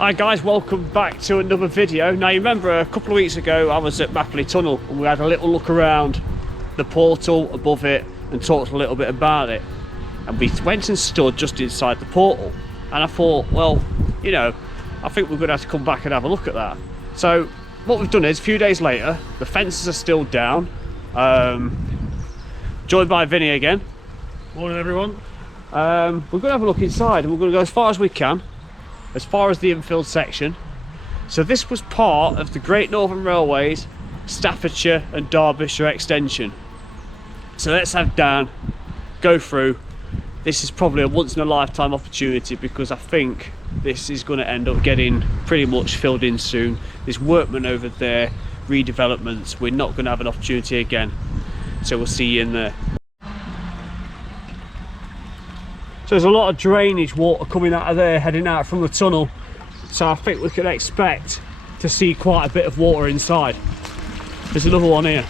Hi guys, welcome back to another video. Now you remember a couple of weeks ago I was at Mapperley Tunnel and we had a little look around the portal above it and talked a little bit about it, and we went and stood just inside the portal, and I thought, well, you know, I think we're going to have to come back and have a look at that. So what we've done is, a few days later, the fences are still down, joined by Vinny again. Morning everyone. We're going to have a look inside and we're going to go as far as we can, as far as the infilled section. So this was part of the Great Northern Railway's Staffordshire and Derbyshire extension. So let's have Dan go through. This is probably a once in a lifetime opportunity, because I think this is going to end up getting pretty much filled in soon. There's workmen over there, redevelopments. We're not going to have an opportunity again, so we'll see you in there. So there's a lot of drainage water coming out of there, heading out from the tunnel. So I think we can expect to see quite a bit of water inside. There's another one here.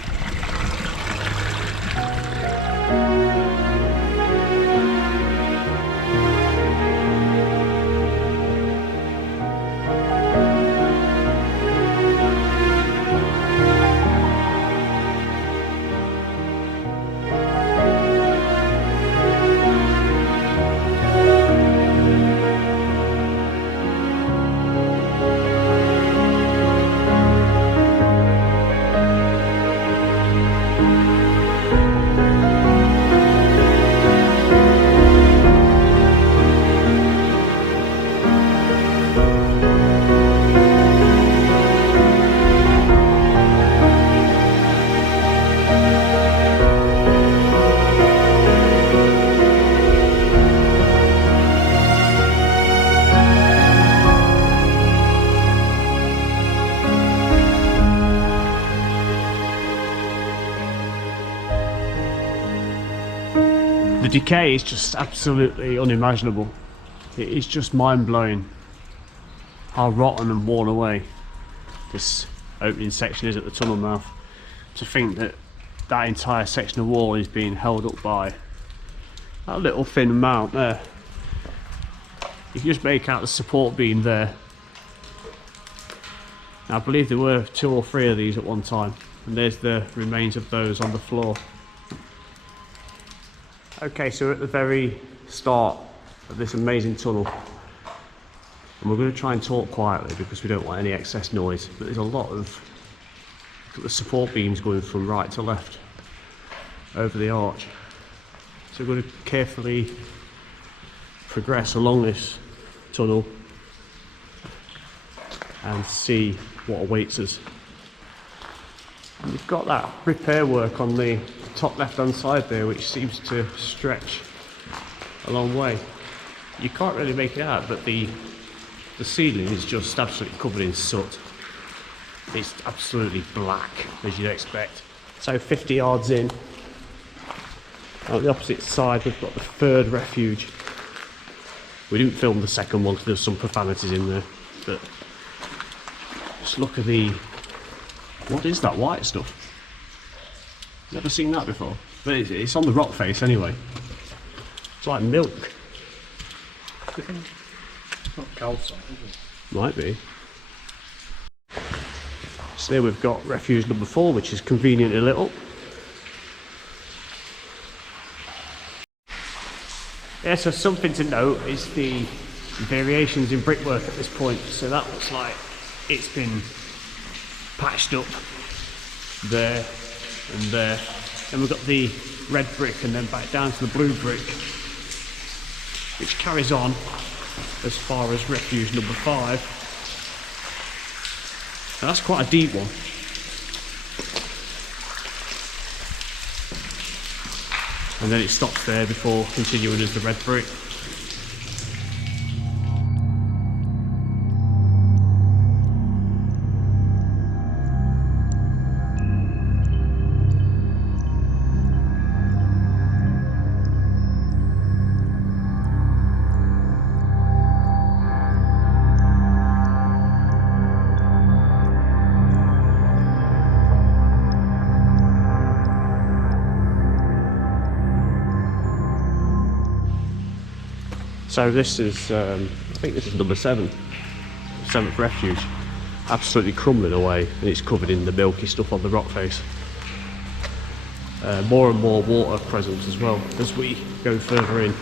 The decay is just absolutely unimaginable. It is just mind-blowing how rotten and worn away this opening section is at the tunnel mouth. To think that that entire section of wall is being held up by that little thin mount there. You can just make out the support beam there. Now, I believe there were 2 or 3 of these at one time, and there's the remains of those on the floor. Okay, so we're at the very start of this amazing tunnel, and we're going to try and talk quietly because we don't want any excess noise, but there's a lot of the support beams going from right to left over the arch. So we're going to carefully progress along this tunnel and see what awaits us. And we've got that repair work on the top left hand side there, which seems to stretch a long way. You can't really make it out, but the ceiling is just absolutely covered in soot. It's absolutely black, as you'd expect. So 50 yards in, on the opposite side we've got the third refuge. We didn't film the second one because there's some profanities in there, but just look at the, what is that white stuff? Never seen that before, but it's on the rock face anyway. It's like milk. It's not calcite, is it? Might be. So there we've got refuge number 4, which is conveniently lit up. Yeah, so something to note is the variations in brickwork at this point. So that looks like it's been patched up there and there. Then we've got the red brick and then back down to the blue brick. which carries on as far as refuge number 5. And that's quite a deep one. And then it stops there before continuing as the red brick. So this is, I think this is number 7, 7th refuge. Absolutely crumbling away, and it's covered in the milky stuff on the rock face. More and more water present as well as we go further in.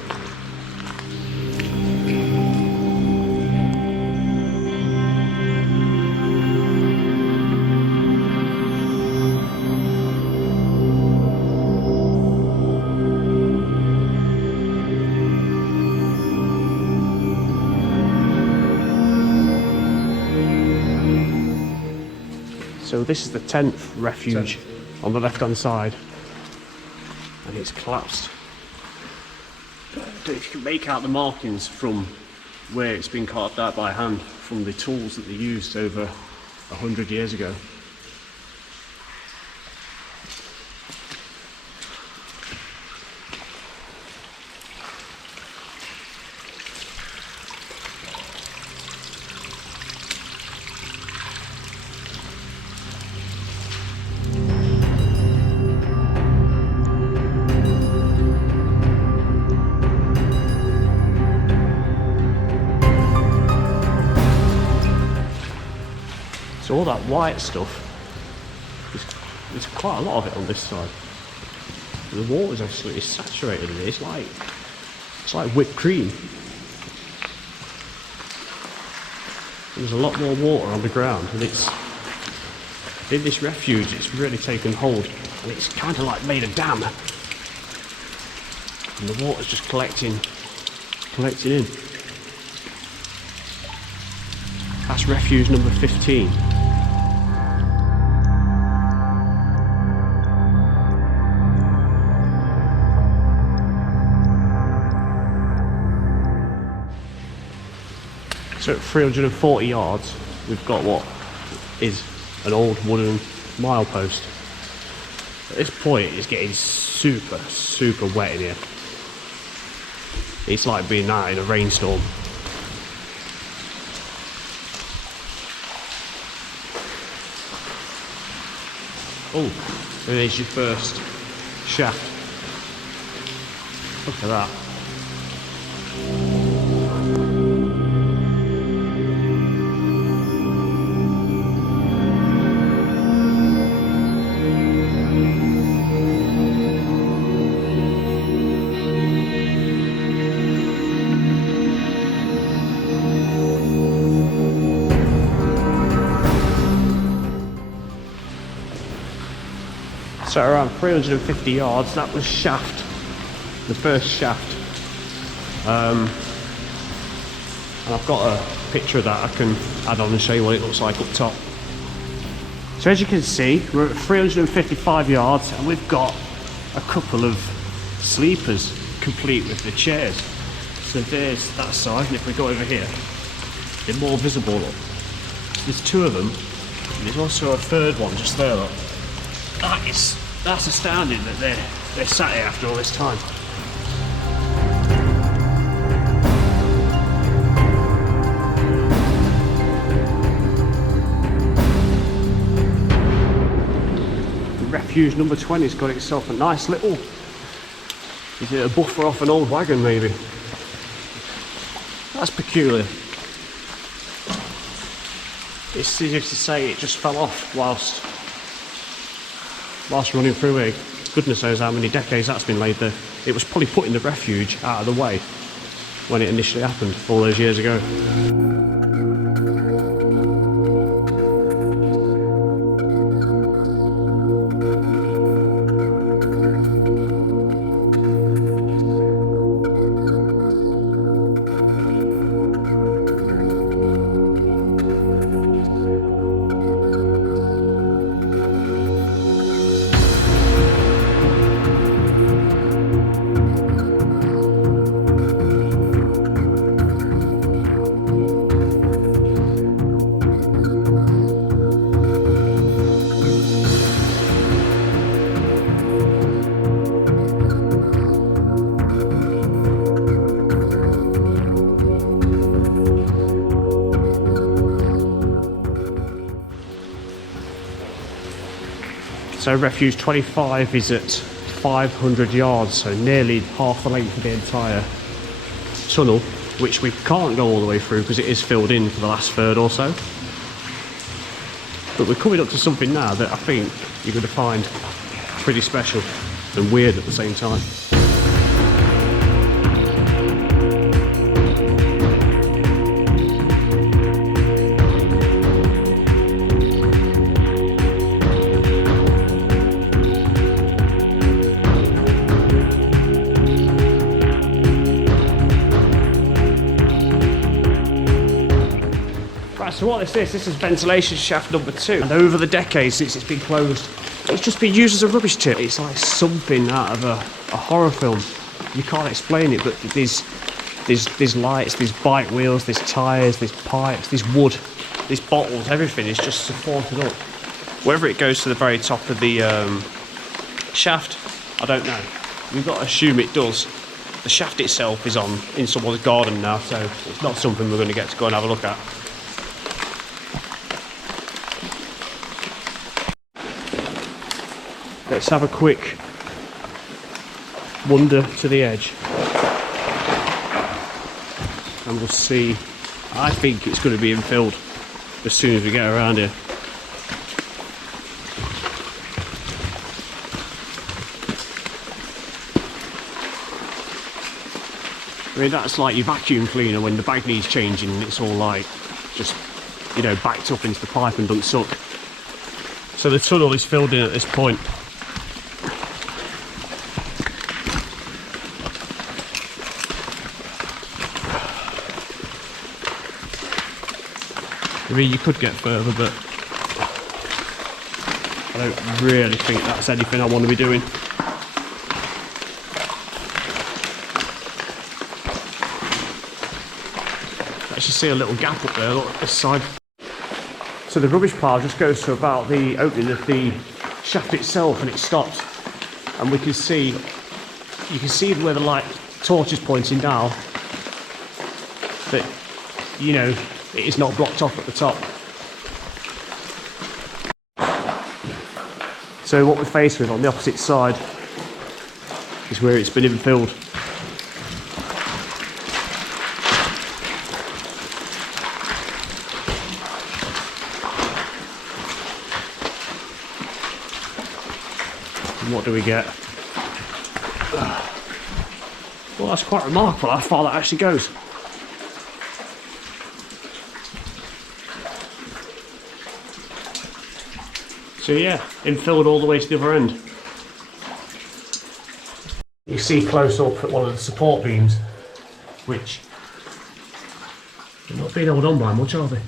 So this is the 10th refuge on the left hand side, and it's collapsed. I don't know if you can make out the markings from where it's been carved out by hand from the tools that they used over 100 years ago. So all that white stuff, there's quite a lot of it on this side. The water's absolutely saturated in it. It's like whipped cream. And there's a lot more water on the ground, and it's in this refuge. It's really taken hold, and it's kind of like made a dam, and the water's just collecting in. That's refuge number 15. So at 340 yards, we've got what is an old wooden milepost. At this point, it's getting super wet in here. It's like being out in a rainstorm. Oh, so there's your first shaft. Look at that. So around 350 yards, that was shaft, the first shaft. And I've got a picture of that I can add on and show you what it looks like up top. So as you can see, we're at 355 yards, and we've got a couple of sleepers complete with the chairs. So there's that side, and if we go over here, they're more visible. There's 2 of them, and there's also a third one just there. Look. That's astounding that they're sat here after all this time. Refuge number 20's got itself a nice little, is it a buffer off an old wagon maybe? That's peculiar. It's easy to say it just fell off whilst running through here. Goodness knows how many decades that's been laid there. It was probably putting the refuge out of the way when it initially happened all those years ago. So refuge 25 is at 500 yards, so nearly half the length of the entire tunnel, which we can't go all the way through because it is filled in for the last third or so. But we're coming up to something now that I think you're going to find pretty special and weird at the same time. So what this is ventilation shaft number 2, and over the decades since it's been closed, it's just been used as a rubbish tip. It's like something out of a horror film. You can't explain it, but there's lights, there's bike wheels, there's tyres, there's pipes, there's wood, there's bottles, everything is just supported up. Whether it goes to the very top of the shaft, I don't know. We've got to assume it does. The shaft itself is in someone's garden now, so it's not something we're going to get to go and have a look at. Let's have a quick wander to the edge and we'll see. I think it's going to be infilled as soon as we get around here. I mean, that's like your vacuum cleaner when the bag needs changing and it's all like just, you know, backed up into the pipe and don't suck. So the tunnel is filled in at this point. I mean, you could get further, but I don't really think that's anything I want to be doing. Actually see a little gap up there, look, this side. So the rubbish pile just goes to about the opening of the shaft itself and it stops. And you can see where the light torch is pointing now, that, you know, it is not blocked off at the top. So what we're faced with on the opposite side is where it's been infilled. And what do we get? Well, that's quite remarkable how far that actually goes. So yeah, infilled all the way to the other end. You see close up at one of the support beams, which are not being held on by much, are they?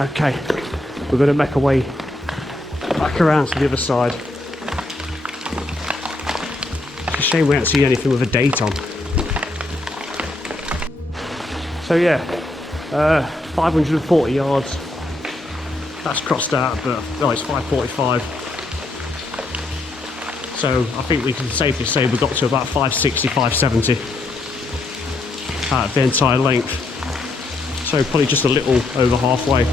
Okay, we're going to make our way back around to the other side. It's a shame we haven't seen anything with a date on. So yeah, 540 yards. That's crossed out, but no, it's 545. So I think we can safely say we got to about 560, 570 out of the entire length. So probably just a little over halfway.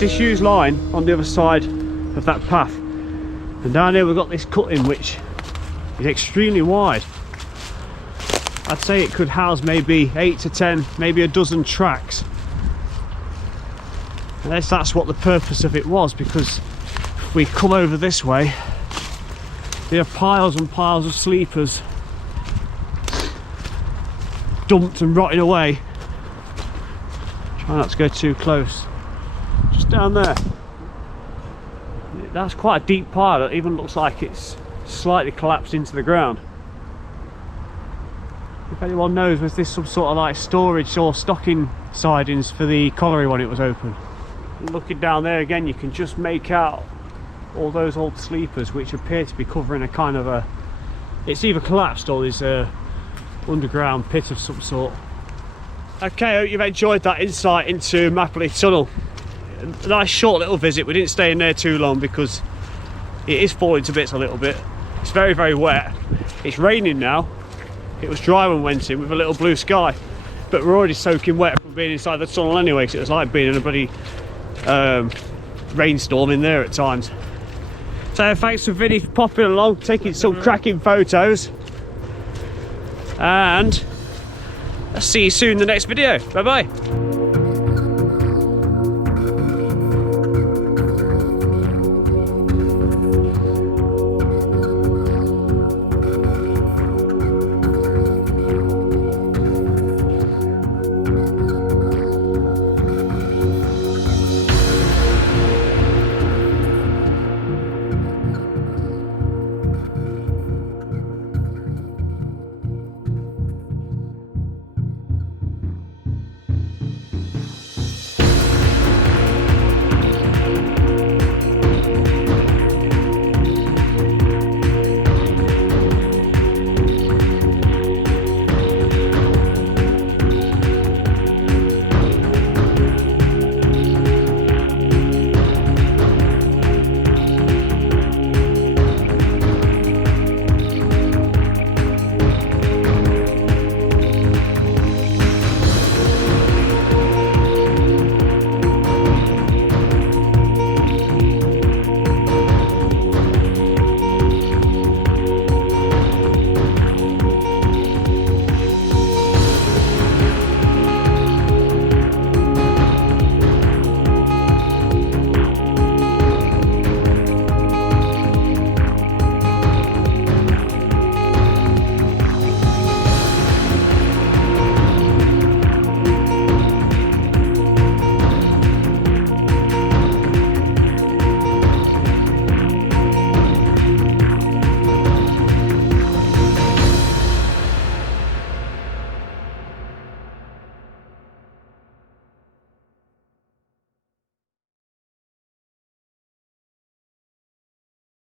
disused line on the other side of that path, and down here we've got this cutting which is extremely wide. I'd say it could house maybe 8 to 10, maybe a dozen tracks. Unless that's what the purpose of it was, because if we come over this way, there are piles and piles of sleepers dumped and rotting away. Try not to go too close. Just down there. That's quite a deep pile. It even looks like it's slightly collapsed into the ground. If anyone knows, was this some sort of like storage or stocking sidings for the colliery when it was open? Looking down there again, you can just make out all those old sleepers which appear to be covering a kind of a, it's either collapsed or there's a underground pit of some sort. Okay, I hope you've enjoyed that insight into Mapperley Tunnel. A nice short little visit. We didn't stay in there too long because it is falling to bits a little bit. It's very, very wet. It's raining now. It was dry when we went in with a little blue sky, but we're already soaking wet from being inside the tunnel anyway, because it was like being in a bloody rainstorm in there at times. So thanks for Vinny for popping along, taking some cracking photos, and I'll see you soon in the next video. Bye bye.